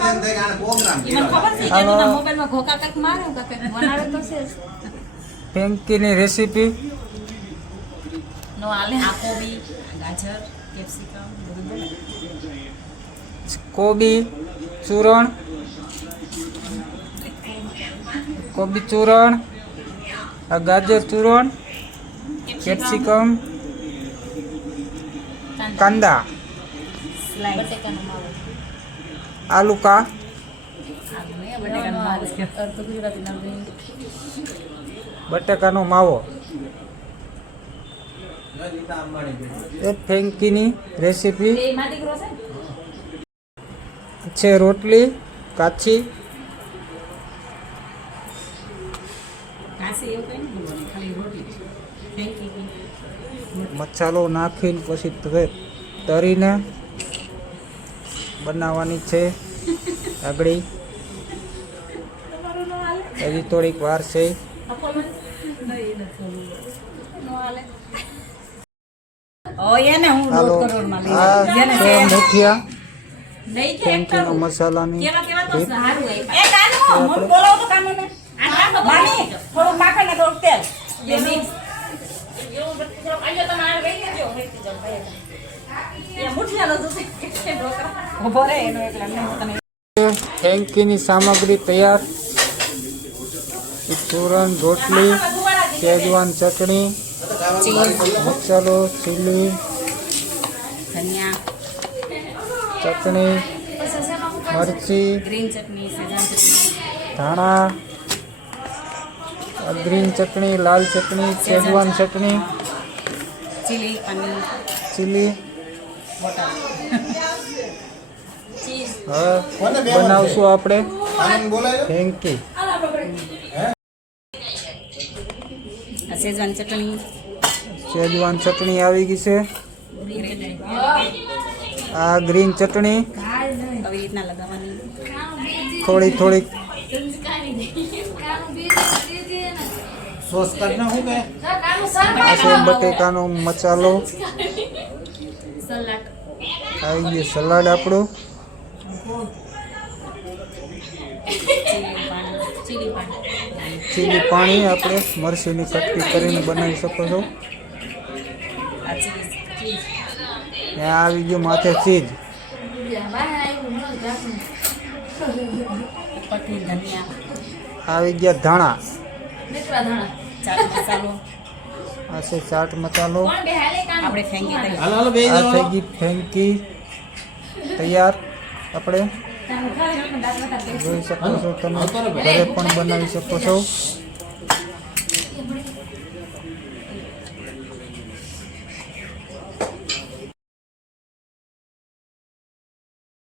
મને ખબર છે કે એના મોબાઈલમાં ઘોકા કંઈક મારે કે કંઈક બનાવે તો છે જ. ફેંકીની રેસીપી નો આ કોબી ચૂરણ. કોબી ચૂરણ ગાજર ચૂરણ કેપ્સિકમ કાંદા. આલુ કા બટેકાનો માવો. એ ફેંકીની રેસીપી. છે રોટલી કાચી. મસાલો નાખીને પછી તરીને બનાવવાની છે. હાલે? હજી થોડીક વાર છે. અપોઇન્ટમેન્ટ? ફેંકીની સામગ્રી તૈયાર. ચૂરણ રોટલી શેજવાન ચટણી, મસાલો, ચીલી, ચટણી, મરચી, ધાણા ગ્રીન ચટણી, લાલ chutney Schezwan chutney. Chilli paneer chilli હવે બનાવશું આપણે. Thank you શેજવાન chutney. શેજવાન ચટણી આવી ગઈ છે. આ ગ્રીન ચટણી. આવી થોડી થોડીક આ બટેકાનો મસાલો. સલાડ. આવી ગયો સલાડ આપણો? ચીલી પાણી. આપણે મરસીની ચટકી કરીને બનાવી શકો છો. આવી ગયું માથે ચીજ. આવી ગયા ધાણા. ચાટ મસાલો. આ છે ચાટ મસાલો. આપણે ફેંકી દઈએ. આ થઈ ગઈ ફેંકી. તૈયાર આપણે. જોઈ શકો છો તમે. ઘરે પણ બનાવી શકો છો.